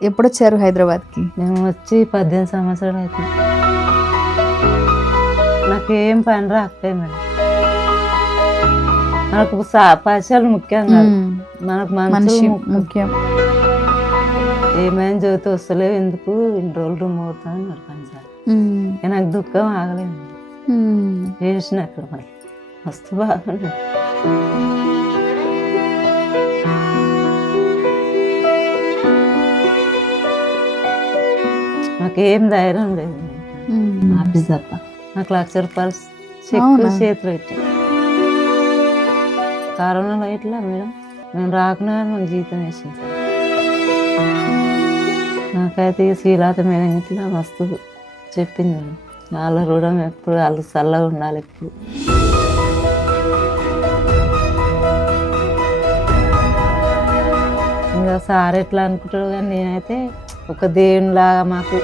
ఎప్పుడొచ్చారు హైదరాబాద్కి? మేము వచ్చి 18 సంవత్సరాలు అవుతుంది. నాకేం పని రాకపోయి మేడం. మనకు పైసలు ముఖ్యం కాదు, మనకు మనిషి ముఖ్యం. ఏమైనా జ్యోతి వస్తలేవు, ఎందుకు ఇన్ని రోజులు రూమ్ అవుతాను మరి పనిచేయాలి. నాకు దుఃఖం ఆగలేదు, చేసిన అక్కడ మళ్ళీ మస్తు బాగుంది. నాకేం ధైర్యం లేదు, ఆఫీస్ తప్ప. నాకు 1,00,000 రూపాయలు చెక్కు చేతిలో పెట్టాను. కరోనాలో ఇట్లా మేడం మేము రాకుండా మాకు జీతం వేసింది. నాకైతే శ్రీలాత మేడం ఇట్లా మస్తు చెప్పింది మేడం, వాళ్ళ రుణం ఎప్పుడు వాళ్ళు చల్లగా ఉండాలి ఎప్పుడు. ఇంకా సార్ ఎట్లా అనుకుంటాడు, కానీ నేనైతే ఒక దేవునిలాగా మాకు